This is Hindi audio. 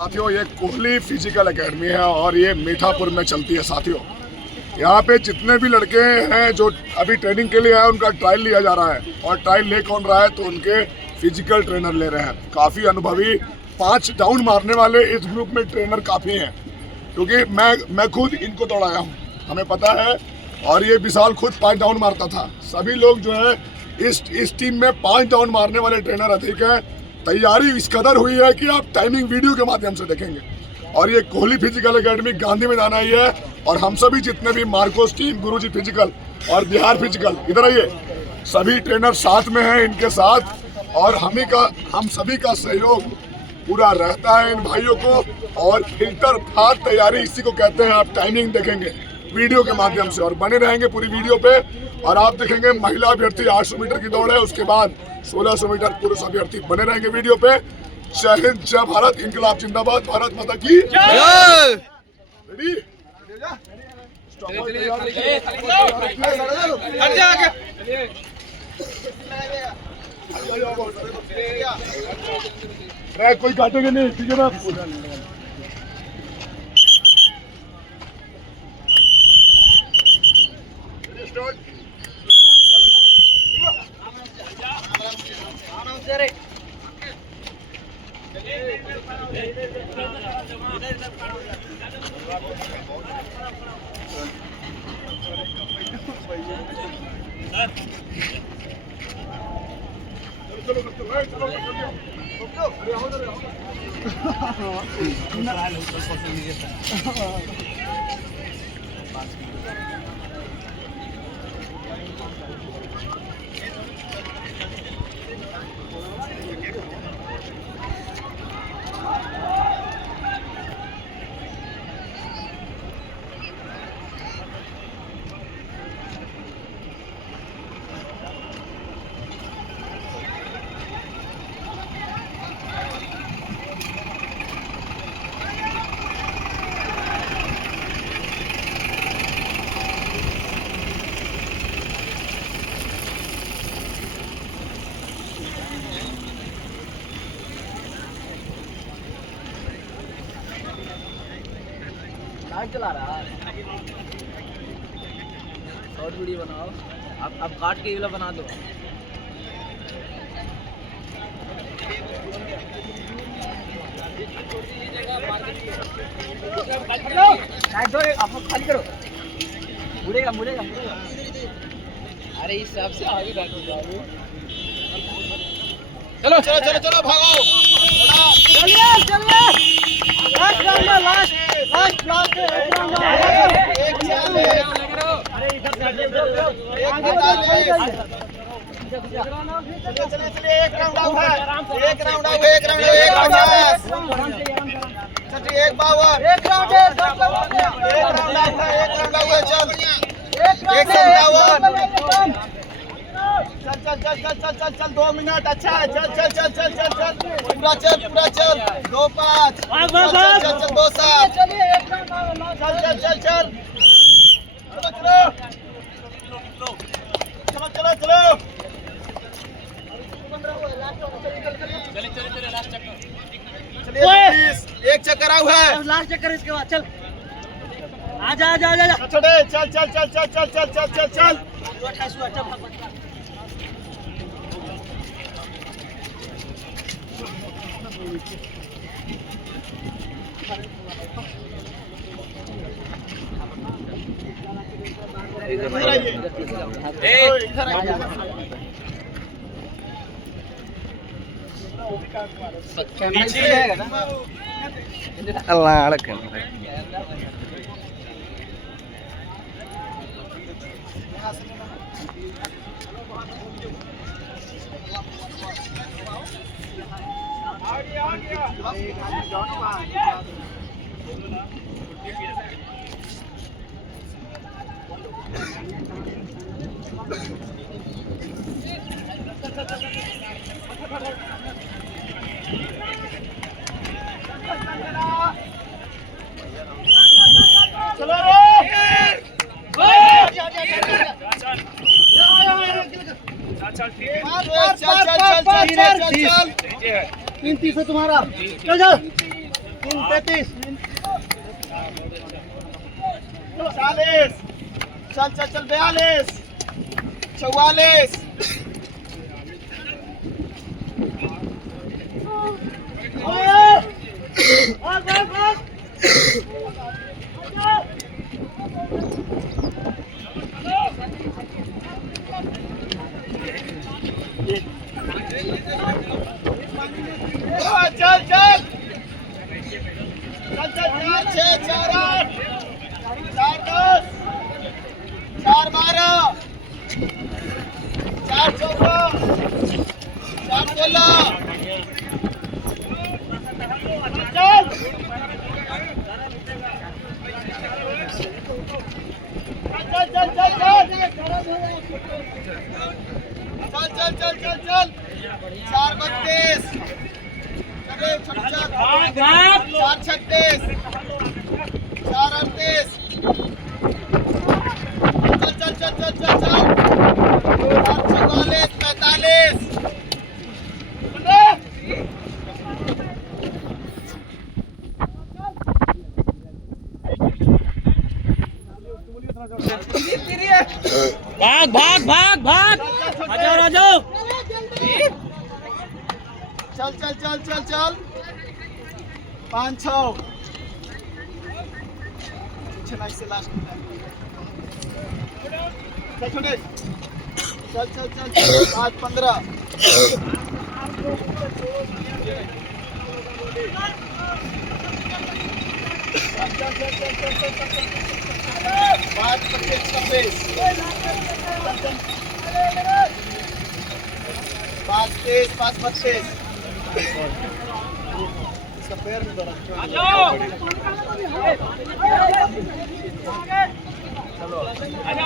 साथियों, ये कोहली फिजिकल एकेडमी है और ये मीठापुर में चलती है। साथियों, यहाँ पे जितने भी लड़के हैं जो अभी ट्रेनिंग के लिए आए उनका ट्रायल लिया जा रहा है। और ट्रायल ले कौन रहा है तो उनके फिजिकल ट्रेनर ले रहे हैं। काफ़ी अनुभवी 5 डाउन मारने वाले इस ग्रुप में ट्रेनर काफ़ी हैं, क्योंकि मैं खुद इनको दौड़ाया हूँ, हमें पता है। और ये विशाल खुद 5 डाउन मारता था। सभी लोग जो है इस टीम में 5 डाउन मारने वाले ट्रेनर अधिक हैं। तैयारी इस कदर हुई है कि आप टाइमिंग वीडियो के माध्यम से देखेंगे। और ये कोहली फिजिकल एकेडमी गांधी मैदान आई है और हम सभी जितने भी मार्कोस टीम, गुरुजी फिजिकल और बिहार फिजिकल, इधर आइए, सभी ट्रेनर साथ में हैं इनके साथ। और हम सभी का सहयोग पूरा रहता है इन भाइयों को। और फिल्टर फार तैयारी इसी को कहते हैं। आप टाइमिंग देखेंगे वीडियो के माध्यम से और बने रहेंगे पूरी वीडियो पे। और आप देखेंगे महिला अभ्यर्थी 800 मीटर की दौड़ है, उसके बाद 1600 मीटर पुरुष अभ्यर्थी। बने रहेंगे वीडियो पे। जय हिंद, जय भारत, इनकलाब जिंदाबाद, भारत माता की जय। रेडी? ट्रैक कोई काटेंगे नहीं, ठीक है ना? चला रहा है। शॉर्ट वीडियो बनाओ, अब काट के ये वाला बना दो। आप खाली करो, मुड़ेगा मुड़ेगा मुड़ेगा। अरे इस हिसाब से आगे काट दो। चलो चलो चलो चलो भागो, चलिए चलिए। लास्ट राउंड है, लास्ट लास्ट एक राउंड है। एक चाल है। अरे इधर से एक निकाल ले। चलिए चलिए चलिए, एक राउंड आउट है, एक राउंड आउट है, एक राउंड है, एक राउंड है। चलिए एक बावर, एक राउंड है, एक राउंड आउट है, एक राउंड आउट है। चल एक राउंड। चल चल चल चल चल चल 2 मिनट। अच्छा है, चल चल चल चल चल चल पूरा चल 2-5 चल चल 2-7 चल चल चल चल चलो चलो चलो चलो। चलिए एक चक्कर आउट है, लास्ट चक्कर इसके बाद। चल आजा आजा आजा छोटे, चल चल चल चल चल चल चल चल चल 28 हुआ। चल अल्लाह चलो रे। चल चल चल चल चल चल 3 30 है तुम्हारा। चल चल 3 35 40 चल चल चल 42 44 चल चल चल चल 4 6 4 8 4 10 4 12 4 14 4 16 चल चल चल चल चल चल चल चल चल 4 32 चल 4 36 4 38 चल चल चल चल चल चल 4 44 भाग भाग भाग भाग आजा राजू चल चल चल चल चल 5 6 चल से लास्ट चल छोटे चल चल चल 5 15 5 25 26 5 23 5 32 इसका पैर नहीं बढ़ा आजा आजा